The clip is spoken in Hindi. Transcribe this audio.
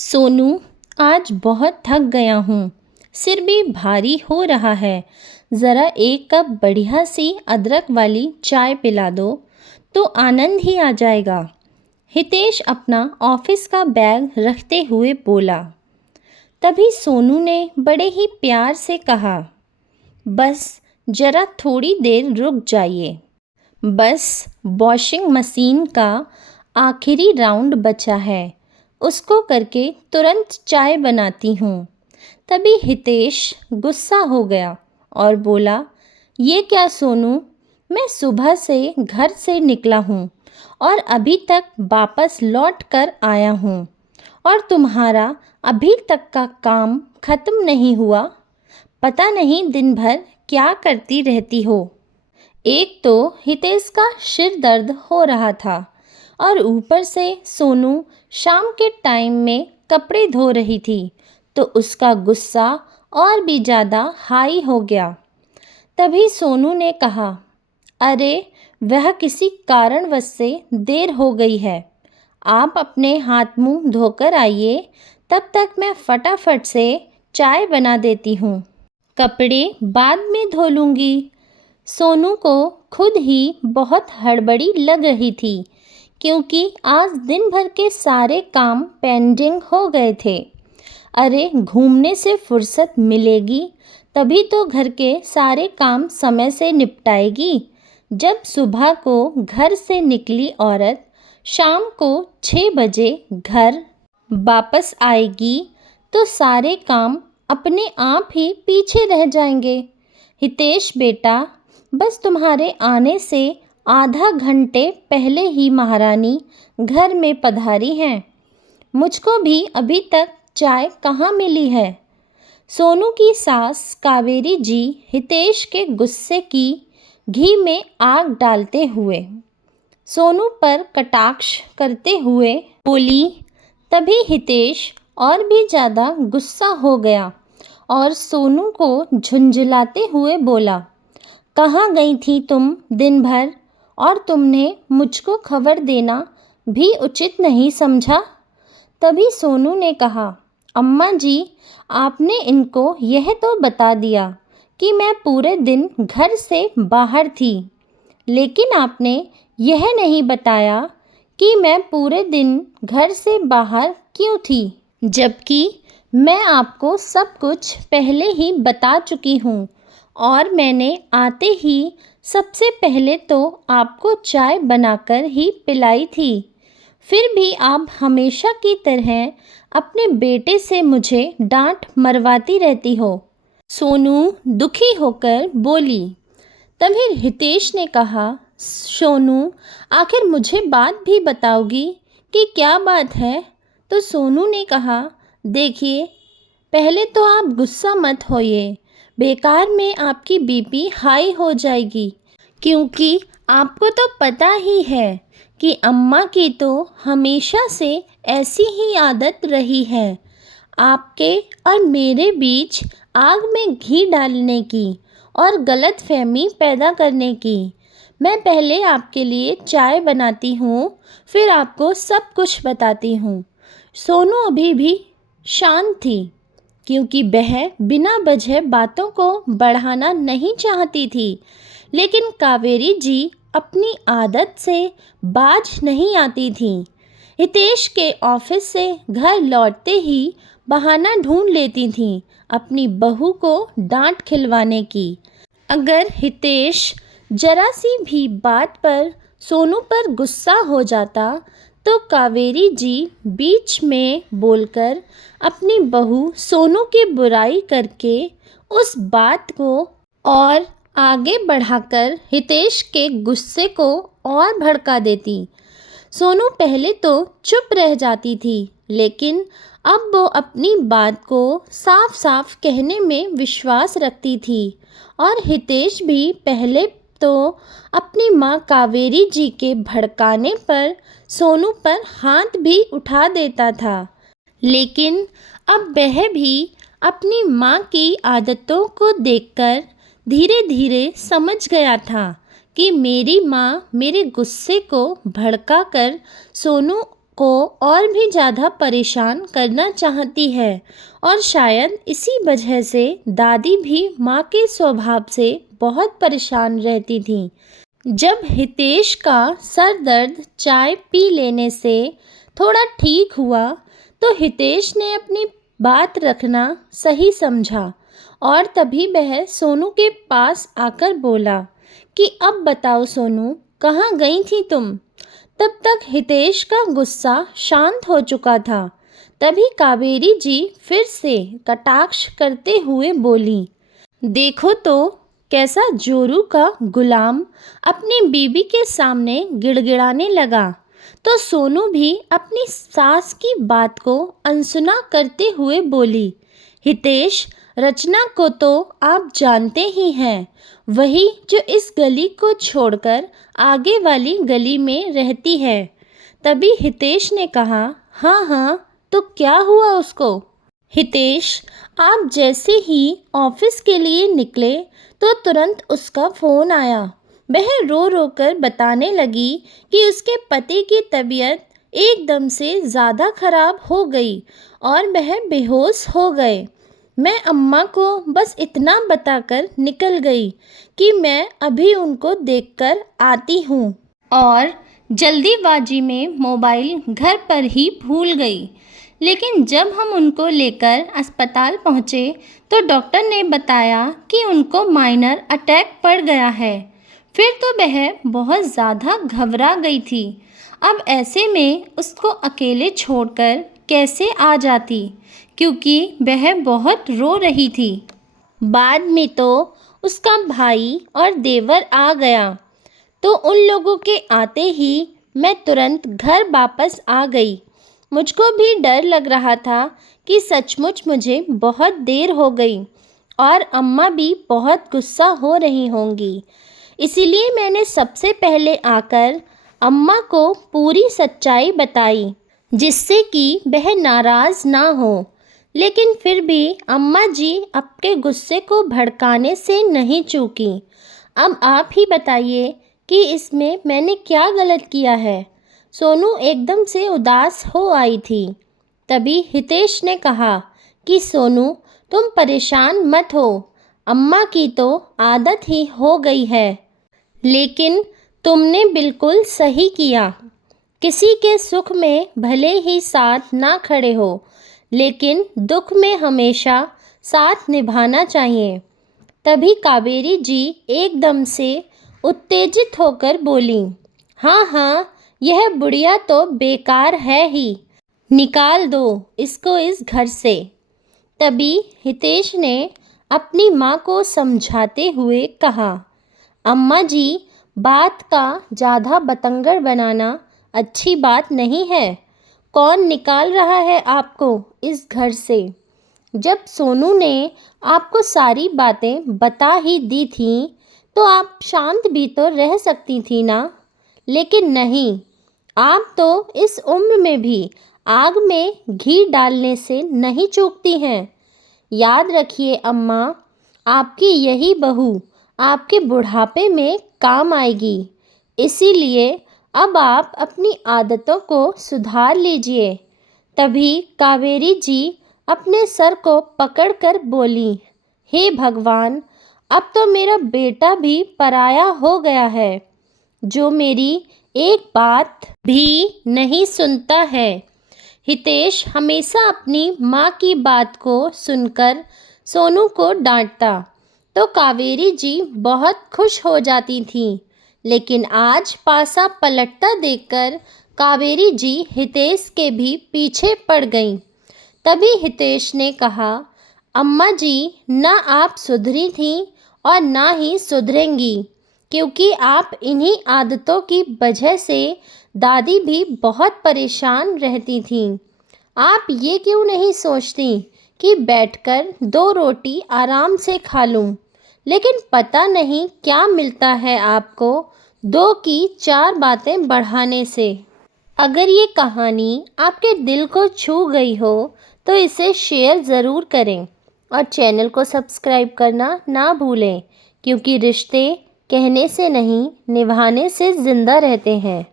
सोनू, आज बहुत थक गया हूँ। सिर भी भारी हो रहा है। ज़रा एक कप बढ़िया सी अदरक वाली चाय पिला दो तो आनंद ही आ जाएगा। हितेश अपना ऑफिस का बैग रखते हुए बोला। तभी सोनू ने बड़े ही प्यार से कहा, बस ज़रा थोड़ी देर रुक जाइए। बस वॉशिंग मशीन का आखिरी राउंड बचा है, उसको करके तुरंत चाय बनाती हूँ। तभी हितेश गुस्सा हो गया और बोला, ये क्या सोनू, मैं सुबह से घर से निकला हूँ और अभी तक वापस लौट कर आया हूँ और तुम्हारा अभी तक का काम ख़त्म नहीं हुआ। पता नहीं दिन भर क्या करती रहती हो। एक तो हितेश का सिर दर्द हो रहा था और ऊपर से सोनू शाम के टाइम में कपड़े धो रही थी, तो उसका गुस्सा और भी ज़्यादा हाई हो गया। तभी सोनू ने कहा, अरे वह किसी कारणवश से देर हो गई है, आप अपने हाथ मुंह धोकर आइए, तब तक मैं फटाफट से चाय बना देती हूँ। कपड़े बाद में धो लूँगी। सोनू को खुद ही बहुत हड़बड़ी लग रही थी, क्योंकि आज दिन भर के सारे काम पेंडिंग हो गए थे। अरे घूमने से फुर्सत मिलेगी तभी तो घर के सारे काम समय से निपटाएगी। जब सुबह को घर से निकली औरत शाम को 6 बजे घर वापस आएगी तो सारे काम अपने आप ही पीछे रह जाएंगे। हितेश बेटा, बस तुम्हारे आने से आधा घंटे पहले ही महारानी घर में पधारी हैं। मुझको भी अभी तक चाय कहाँ मिली है। सोनू की सास कावेरी जी हितेश के गुस्से की घी में आग डालते हुए सोनू पर कटाक्ष करते हुए बोली। तभी हितेश और भी ज़्यादा गुस्सा हो गया और सोनू को झुंझलाते हुए बोला, कहाँ गई थी तुम दिन भर, और तुमने मुझको खबर देना भी उचित नहीं समझा। तभी सोनू ने कहा, अम्मा जी, आपने इनको यह तो बता दिया कि मैं पूरे दिन घर से बाहर थी, लेकिन आपने यह नहीं बताया कि मैं पूरे दिन घर से बाहर क्यों थी, जबकि मैं आपको सब कुछ पहले ही बता चुकी हूँ और मैंने आते ही सबसे पहले तो आपको चाय बनाकर ही पिलाई थी। फिर भी आप हमेशा की तरह अपने बेटे से मुझे डांट मरवाती रहती हो। सोनू दुखी होकर बोली। तभी हितेश ने कहा, सोनू, आखिर मुझे बात भी बताओगी कि क्या बात है। तो सोनू ने कहा, देखिए, पहले तो आप गुस्सा मत होइए, बेकार में आपकी बीपी हाई हो जाएगी, क्योंकि आपको तो पता ही है कि अम्मा की तो हमेशा से ऐसी ही आदत रही है, आपके और मेरे बीच आग में घी डालने की और गलतफहमी पैदा करने की। मैं पहले आपके लिए चाय बनाती हूँ, फिर आपको सब कुछ बताती हूँ। सोनू अभी भी शांत थी, क्योंकि वह बिना वजह बातों को बढ़ाना नहीं चाहती थी, लेकिन कावेरी जी अपनी आदत से बाज नहीं आती थी। हितेश के ऑफिस से घर लौटते ही बहाना ढूंढ लेती थी अपनी बहू को डांट खिलवाने की। अगर हितेश जरा सी भी बात पर सोनू पर गुस्सा हो जाता तो कावेरी जी बीच में बोलकर अपनी बहू सोनू की बुराई करके उस बात को और आगे बढ़ाकर हितेश के गुस्से को और भड़का देती। सोनू पहले तो चुप रह जाती थी, लेकिन अब वो अपनी बात को साफ साफ कहने में विश्वास रखती थी और हितेश भी पहले तो अपनी माँ कावेरी जी के भड़काने पर सोनू पर हाथ भी उठा देता था, लेकिन अब वह भी अपनी माँ की आदतों को देखकर धीरे धीरे समझ गया था कि मेरी माँ मेरे गुस्से को भड़का कर सोनू को और भी ज़्यादा परेशान करना चाहती है और शायद इसी वजह से दादी भी माँ के स्वभाव से बहुत परेशान रहती थी। जब हितेश का सर दर्द चाय पी लेने से थोड़ा ठीक हुआ तो हितेश ने अपनी बात रखना सही समझा और तभी वह सोनू के पास आकर बोला कि अब बताओ सोनू, कहाँ गई थी तुम? तब तक हितेश का गुस्सा शांत हो चुका था। तभी कावेरी जी फिर से कटाक्ष करते हुए बोली, देखो तो कैसा जोरू का गुलाम अपनी बीवी के सामने गिड़गिड़ाने लगा। तो सोनू भी अपनी सास की बात को अनसुना करते हुए बोली, हितेश, रचना को तो आप जानते ही हैं, वही जो इस गली को छोड़कर आगे वाली गली में रहती है। तभी हितेश ने कहा, हाँ हाँ, तो क्या हुआ उसको? हितेश, आप जैसे ही ऑफिस के लिए निकले तो तुरंत उसका फ़ोन आया। वह रो रो कर बताने लगी कि उसके पति की तबीयत एकदम से ज़्यादा ख़राब हो गई और वह बेहोश हो गए। मैं अम्मा को बस इतना बताकर निकल गई कि मैं अभी उनको देखकर आती हूँ और जल्दीबाजी में मोबाइल घर पर ही भूल गई। लेकिन जब हम उनको लेकर अस्पताल पहुँचे तो डॉक्टर ने बताया कि उनको माइनर अटैक पड़ गया है। फिर तो वह बहुत ज़्यादा घबरा गई थी। अब ऐसे में उसको अकेले छोड़कर कैसे आ जाती, क्योंकि वह बहुत रो रही थी। बाद में तो उसका भाई और देवर आ गया, तो उन लोगों के आते ही मैं तुरंत घर वापस आ गई। मुझको भी डर लग रहा था कि सचमुच मुझे बहुत देर हो गई और अम्मा भी बहुत गुस्सा हो रही होंगी। इसीलिए मैंने सबसे पहले आकर अम्मा को पूरी सच्चाई बताई, जिससे कि वह नाराज़ ना हो। लेकिन फिर भी अम्मा जी आपके गुस्से को भड़काने से नहीं चूकी। अब आप ही बताइए कि इसमें मैंने क्या गलत किया है? सोनू एकदम से उदास हो आई थी। तभी हितेश ने कहा कि सोनू, तुम परेशान मत हो, अम्मा की तो आदत ही हो गई है। लेकिन तुमने बिल्कुल सही किया। किसी के सुख में भले ही साथ ना खड़े हो, लेकिन दुख में हमेशा साथ निभाना चाहिए। तभी कावेरी जी एकदम से उत्तेजित होकर बोली, हाँ हाँ, यह बुढ़िया तो बेकार है ही, निकाल दो इसको इस घर से। तभी हितेश ने अपनी माँ को समझाते हुए कहा, अम्मा जी, बात का ज़्यादा बतंगड़ बनाना अच्छी बात नहीं है। कौन निकाल रहा है आपको इस घर से? जब सोनू ने आपको सारी बातें बता ही दी थी तो आप शांत भी तो रह सकती थी ना। लेकिन नहीं, आप तो इस उम्र में भी आग में घी डालने से नहीं चूकती हैं। याद रखिए अम्मा, आपकी यही बहू आपके बुढ़ापे में काम आएगी। इसीलिए अब आप अपनी आदतों को सुधार लीजिए। तभी कावेरी जी अपने सर को पकड़कर बोली, हे भगवान, अब तो मेरा बेटा भी पराया हो गया है, जो मेरी एक बात भी नहीं सुनता है। हितेश हमेशा अपनी माँ की बात को सुनकर सोनू को डांटता तो कावेरी जी बहुत खुश हो जाती थीं। लेकिन आज पासा पलटता देखकर कावेरी जी हितेश के भी पीछे पड़ गईं। तभी हितेश ने कहा, अम्मा जी, ना आप सुधरी थीं और ना ही सुधरेंगी, क्योंकि आप इन्हीं आदतों की वजह से दादी भी बहुत परेशान रहती थीं। आप ये क्यों नहीं सोचती कि बैठकर 2 रोटी आराम से खा लूं? लेकिन पता नहीं क्या मिलता है आपको 2 की 4 बातें बढ़ाने से। अगर ये कहानी आपके दिल को छू गई हो तो इसे शेयर ज़रूर करें और चैनल को सब्सक्राइब करना ना भूलें, क्योंकि रिश्ते कहने से नहीं, निभाने से ज़िंदा रहते हैं।